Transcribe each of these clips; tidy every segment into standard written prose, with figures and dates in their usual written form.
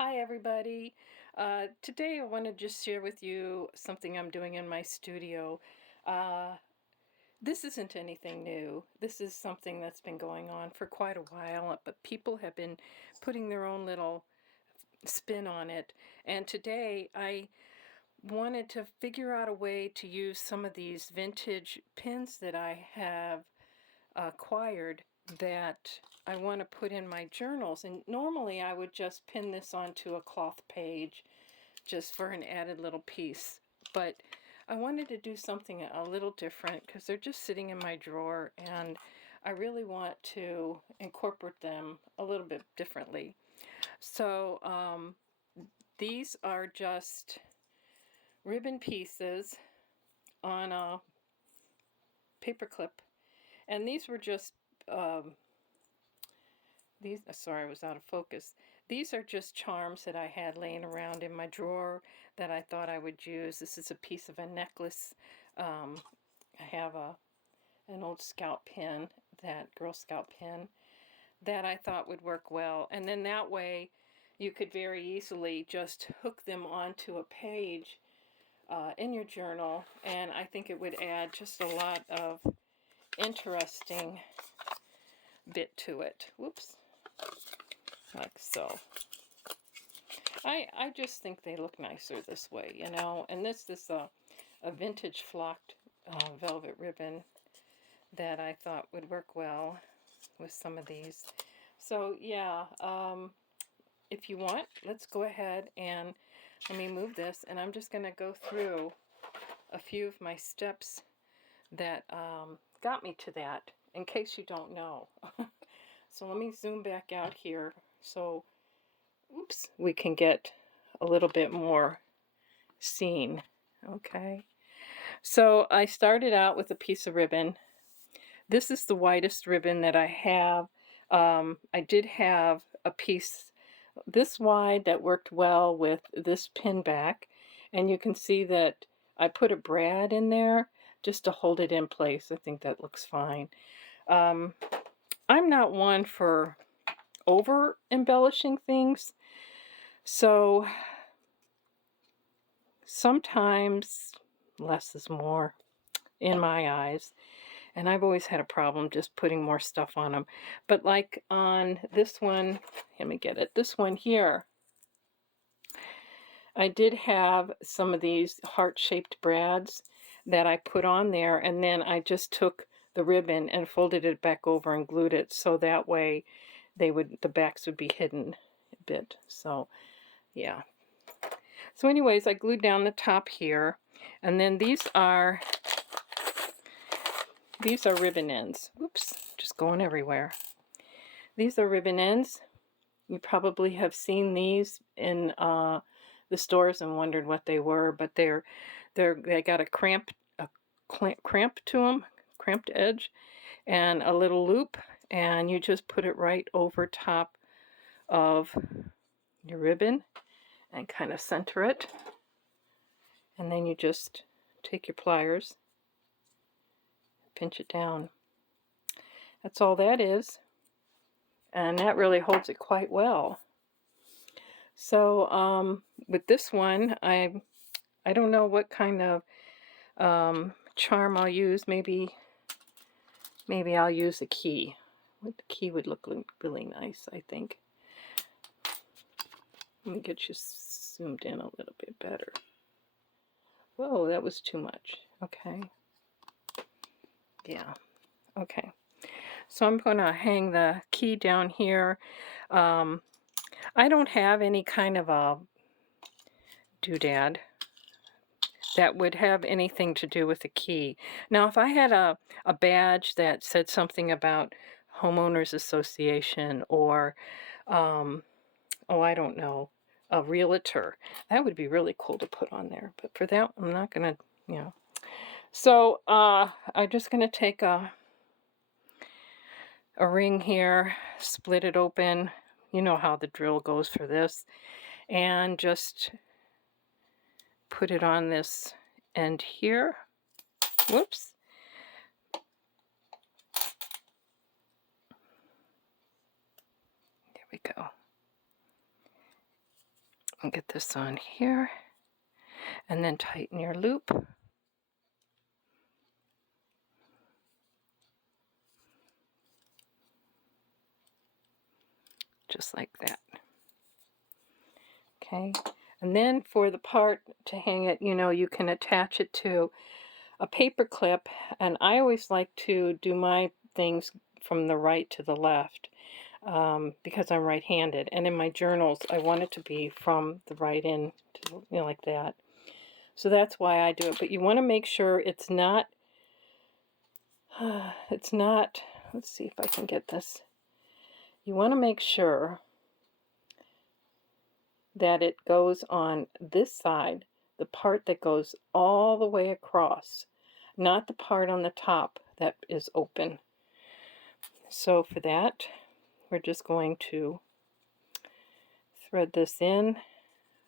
Hi, everybody. Today I want to just share with you something I'm doing in my studio. Uh, this isn't anything new. This is something that's been going on for quite a while, but people have been putting their own little spin on it. And today I wanted to figure out a way to use some of these vintage pins that I have acquired that I want to put in my journals. And normally I would just pin this onto a cloth page just for an added little piece. But I wanted to do something a little different because they're just sitting in my drawer and I really want to incorporate them a little bit differently. So these are just ribbon pieces on a paper clip, and these were just sorry, I was out of focus. These are just charms that I had laying around in my drawer that I thought I would use. This is a piece of a necklace. I have an old scout pin, that Girl Scout pin, that I thought would work well. And then that way you could very easily just hook them onto a page in your journal, and I think it would add just a lot of interesting bit to it. Whoops. Like so. I just think they look nicer this way, you know. And this is a vintage flocked velvet ribbon that I thought would work well with some of these. So yeah, if you want, let's go ahead and let me move this, and I'm just going to go through a few of my steps that got me to that, in case you don't know. So let me zoom back out here so, oops, we can get a little bit more seen. Okay. So I started out with a piece of ribbon. This is the widest ribbon that I have. I did have a piece this wide that worked well with this pin back, and you can see that I put a brad in there just to hold it in place. I think that looks fine. I'm not one for over embellishing things, so sometimes less is more in my eyes. And I've always had a problem just putting more stuff on them. But like on this one, let me get it, this one here, I did have some of these heart-shaped brads that I put on there, and then I just took the ribbon and folded it back over and glued it so that way the backs would be hidden a bit. So yeah. So anyways, I glued down the top here, and then these are ribbon ends. Whoops, just going everywhere. These are ribbon ends. You probably have seen these in the stores and wondered what they were, but they got a cramp to them, cramped edge, and a little loop, and you just put it right over top of your ribbon and kind of center it, and then you just take your pliers, pinch it down. That's all that is, and that really holds it quite well. So with this one, I don't know what kind of charm I'll use. Maybe I'll use a key. The key would look really nice, I think. Let me get you zoomed in a little bit better. Whoa, that was too much. Okay. Yeah. Okay. So I'm going to hang the key down here. I don't have any kind of a doodad that would have anything to do with the key. Now, if I had a badge that said something about homeowners association or, oh, I don't know, a realtor, that would be really cool to put on there. But for that, I'm not going to, you know. So I'm just going to take a ring here, split it open. You know how the drill goes for this. And just put it on this end here. Whoops. There we go. And get this on here, and then tighten your loop. Just like that. Okay, and then for the part to hang it, you know, you can attach it to a paper clip, and I always like to do my things from the right to the left because I'm right-handed, and in my journals I want it to be from the right in to, you know, like that. So that's why I do it, but you want to make sure it's not let's see if I can get this. You want to make sure that it goes on this side, the part that goes all the way across, not the part on the top that is open. So for that, we're just going to thread this in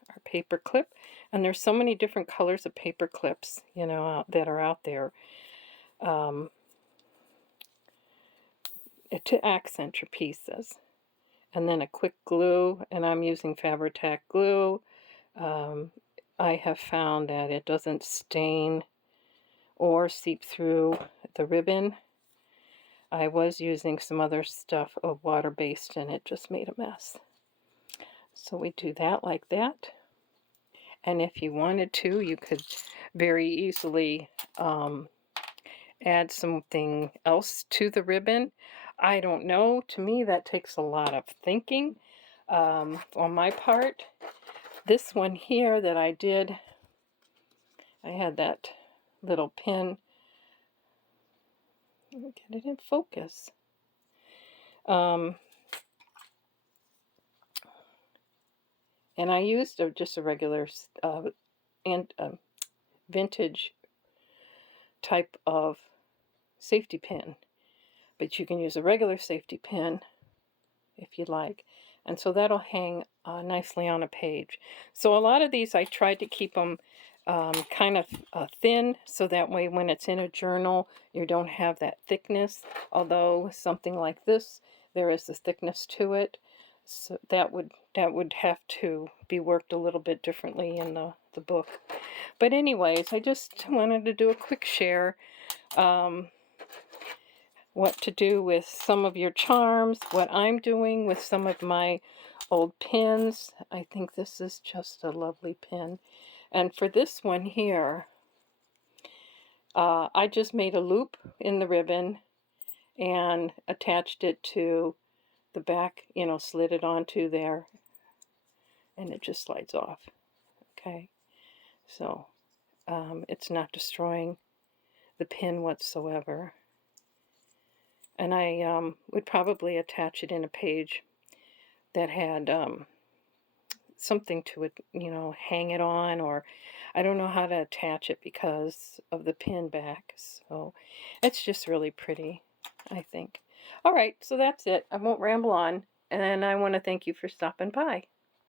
our paper clip. And there's so many different colors of paper clips, you know, that are out there to accent your pieces. And then a quick glue, and I'm using Fabri-Tac glue. I have found that it doesn't stain or seep through the ribbon. I was using some other stuff of water-based, and it just made a mess. So we do that like that. And if you wanted to, you could very easily add something else to the ribbon. I don't know. To me, that takes a lot of thinking on my part. This one here that I did, I had that little pin. Let me get it in focus. And I used just a regular vintage type of safety pin, but you can use a regular safety pin if you like, and so that'll hang nicely on a page. So a lot of these I tried to keep them kind of thin, so that way when it's in a journal you don't have that thickness, although something like this there is the thickness to it, so that would have to be worked a little bit differently in the book. But anyways, I just wanted to do a quick share what to do with some of your charms, what I'm doing with some of my old pins. I think this is just a lovely pin. And for this one here, I just made a loop in the ribbon and attached it to the back, you know, slid it onto there, and it just slides off. Okay, so it's not destroying the pin whatsoever. And I would probably attach it in a page that had something to it, you know, hang it on, or I don't know how to attach it because of the pin back. So it's just really pretty, I think. All right, so that's it. I won't ramble on, and I want to thank you for stopping by.